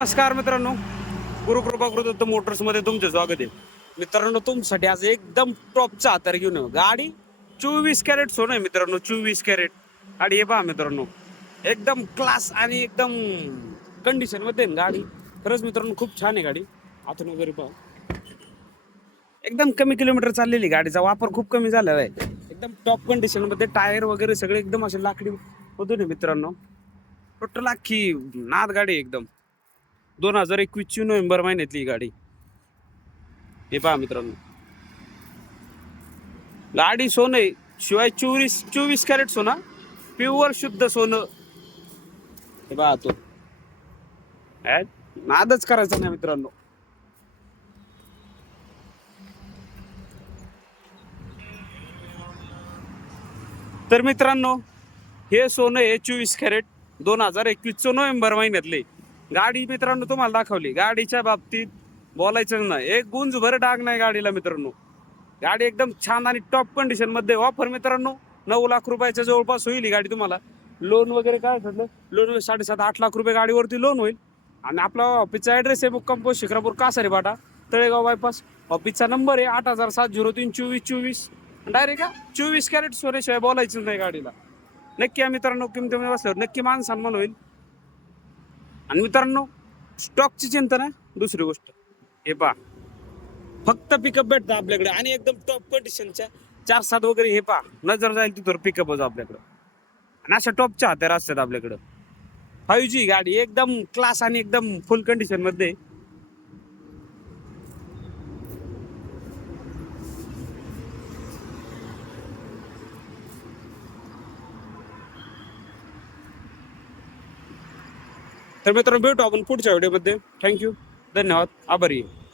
नमस्कार मित्रांनो. गुरुकृपा कृत मोटर्समध्ये तुमचे स्वागत आहे. मित्रांनो तुमच्यासाठी आज एकदम टॉपचा हातार घेऊन येऊ. गाडी चोवीस कॅरेट सोनं आहे मित्रांनो चोवीस कॅरेट. गाडी हे पहा मित्रांनो एकदम क्लास आणि एकदम कंडिशनमध्ये आहे गाडी. खरंच मित्रांनो खूप छान आहे गाडी. आतून वगैरे पहा. एकदम कमी किलोमीटर चाललेली गाडीचा वापर खूप कमी झालेला आहे. एकदम टॉप कंडिशनमध्ये टायर वगैरे सगळे एकदम असे लाकडी मधून आहे मित्रांनो. टोटल अख्खी नाद गाडी आहे एकदम. दोन हजार एकवीसची नोव्हेंबर महिन्यातली ही गाडी. हे पहा मित्रांनो. गाडी सोनं आहे. शिवाय चोवीस चोवीस कॅरेट सोनं. प्युअर शुद्ध सोनं. हे पहा तो. नादच करायचा नाही मित्रांनो. तर मित्रांनो हे सोनं हे चोवीस कॅरेट दोन हजार एकवीसचं नोव्हेंबर महिन्यातले. गाडी मित्रांनो तुम्हाला दाखवली. गाडीच्या बाबतीत बोलायचं नाही. एक गुंज भर डाग नाही गाडीला मित्रांनो. गाडी एकदम छान आणि टॉप कंडिशनमध्ये ऑफर मित्रांनो. नऊ लाख रुपयाच्या जवळपास होईल ही गाडी तुम्हाला. लोन वगैरे काय ठरलं लोन साडेसात आठ लाख रुपये गाडीवरती लोन होईल. आणि आपला ऑफिसचा ॲड्रेस आहे मुक्काम पोस्ट शिक्रापूर कासारी बाटा तळेगाव बायपास ऑफिसचा नंबर आहे आठ हजार सात झिरो तीन चोवीस चोवीस. डायरेक्ट का चोवीस कॅरेट सोन्याशिवाय बोलायचं नाही गाडीला. नक्की या मित्रांनो किमतीमध्ये बसल्यावर नक्की मान सन्मान होईल. आणि मित्रांनो स्टॉकची चिंता नाही दुसरी गोष्ट. हे पहा. फक्त पिकअप भेटतं आपल्याकडे आणि एकदम टॉप कंडिशनच्या चार सात वगैरे हे पहा. नजर जाईल तिथं पिकअप होतो आपल्याकडं. आणि अशा टॉपच्या हात्यार असतात आपल्याकडं. फायू जी गाडी एकदम क्लास आणि एकदम फुल कंडिशनमध्ये तर मित्रांनो भेटू आपण पुढच्या व्हिडिओमध्ये. थँक्यू धन्यवाद. आभारी आहे.